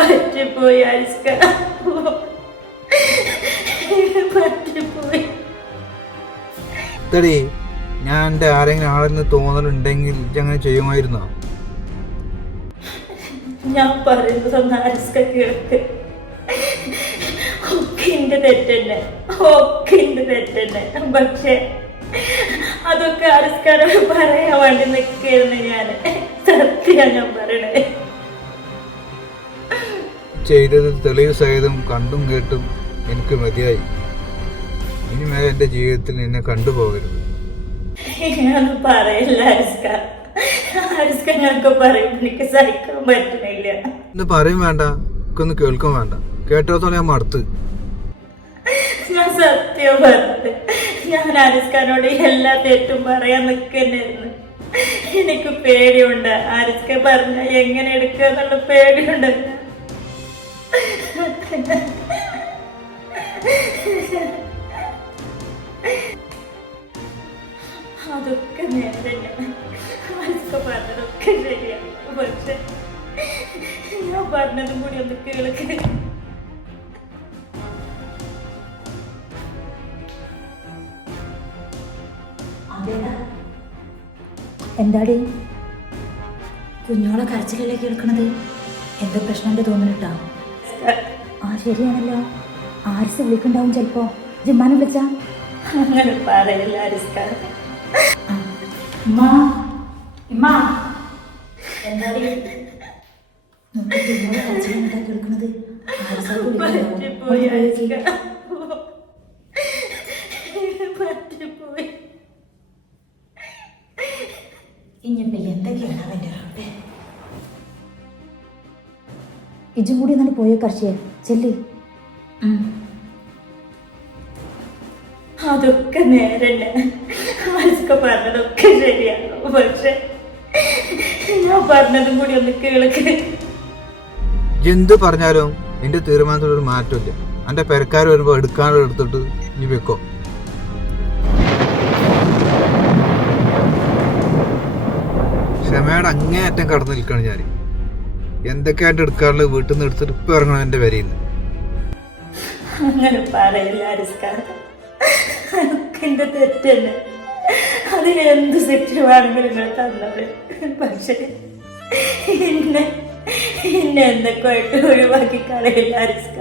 പറ്റിപ്പോയി ആരിസ്ക, പറ്റിപ്പോയി. ഞാൻ എൻ്റെ ആരെങ്കിലും ആളെന്ന് തോന്നലുണ്ടെങ്കിൽ അങ്ങനെ ചെയ്യുമായിരുന്നോ? ഞാൻ പറയുന്നതൊന്ന് ആരിസ്ക കേൾക്ക്. ഒക്കെ എന്റെ തെറ്റന്നെ, ഒക്കെ എന്റെ തെറ്റന്നെ. പക്ഷെ അതൊക്കെ ആരിസ്കാരോട് പറയാൻ വേണ്ടി നിൽക്കായിരുന്നു ഞാൻ. സത്യം ഞാൻ പറയണേ. ചെയ്തത് തെളിവ് സഹിതം കണ്ടും കേട്ടും എനിക്ക് മതിയായി. ഇനി മേലെ എൻ്റെ ജീവിതത്തിൽ നിന്നെ കണ്ടുപോകരുത്. ഞാനൊന്നും പറയില്ല ആരിസ്ക. ആരിസ്ക ഞങ്ങൾക്ക് പറയുമ്പോൾ എനിക്ക് സഹിക്കാൻ പറ്റുന്നില്ല. ഇന്ന് പറയും വേണ്ട, ഒന്ന് കേൾക്കും വേണ്ട. കേട്ടോത്തോളം ഞാൻ മടുത്ത്. ഞാൻ സത്യം പറഞ്ഞത്. ഞാൻ ആരിസ്കാനോട് എല്ലാ തെറ്റും പറയാൻ നിൽക്കുന്നായിരുന്നു. എനിക്ക് പേടിയുണ്ട്. ആരിസ്ക പറഞ്ഞ എങ്ങനെ എടുക്കുക എന്നുള്ള പേടിയുണ്ട്. അതൊക്കെ നേരെ ആരിസ്ക പറഞ്ഞതൊക്കെ ശരിയാണ്. പക്ഷെ ഞാൻ പറഞ്ഞതും കൂടി ഒന്ന് കേൾക്ക്. എന്താടി കുഞ്ഞോളെ കരച്ചിലല്ലേ കേൾക്കണത്? എന്താ പ്രശ്നം തോന്നുന്നുട്ടാ? ആ ശരിയാണല്ലോ, ആരിസ് വിളിക്കണ്ടാവും ചിലപ്പോ. ജിമ്മാനെ വിളിച്ചാ? അങ്ങനെ പറയില്ല ആരിസ്ക. എന്താടി കുഞ്ഞോളെ കരച്ചിലെന്താ കേൾക്കണത്? പറ്റിപ്പോയി ആരിസ്ക, പറ്റിപ്പോയി. ഇനിയിപ്പോ എന്തൊക്കെയാണ് അവൻ്റെ റബ്ബേ. ഇജും കൂടി എന്നാലും പോയോ കർഷിയെ ചെല്ലി. അതൊക്കെ നേരന്നെ. ആരിസ്ക പറഞ്ഞതൊക്കെ ശരിയാണ്. പക്ഷെ ഞാൻ പറഞ്ഞതും കൂടി ഒന്ന് കേൾക്ക്. എന്ത് പറഞ്ഞാലും നിന്റെ തീരുമാനത്തിലൊരു മാറ്റമില്ല. എൻ്റെ പെരക്കാർ വരുമ്പോൾ എടുക്കാനുള്ള എടുത്തിട്ട് നീ വെക്കോ. ക്ഷമയുടെ അങ്ങേയറ്റം കടന്നു നിൽക്കുകയാണ് ഞാൻ. എന്തൊക്കെയായിട്ട് എടുക്കാറുള്ളത് വീട്ടിൽ നിന്ന് എടുത്തിട്ട് ഇപ്പം ഇറങ്ങണം എൻ്റെ വരയിൽ നിന്ന്. അങ്ങനെ പറയില്ല ആരിസ്ക. എന്റെ തെറ്റന്നെ. അതിന് എന്ത് ശിക്ഷ വേണമെങ്കിലും നിങ്ങൾ തന്നോളൂ. പക്ഷെ എന്നെ എന്തൊക്കെ ആയിട്ട് ഒഴിവാക്കി കളയില്ല ആരിസ്ക.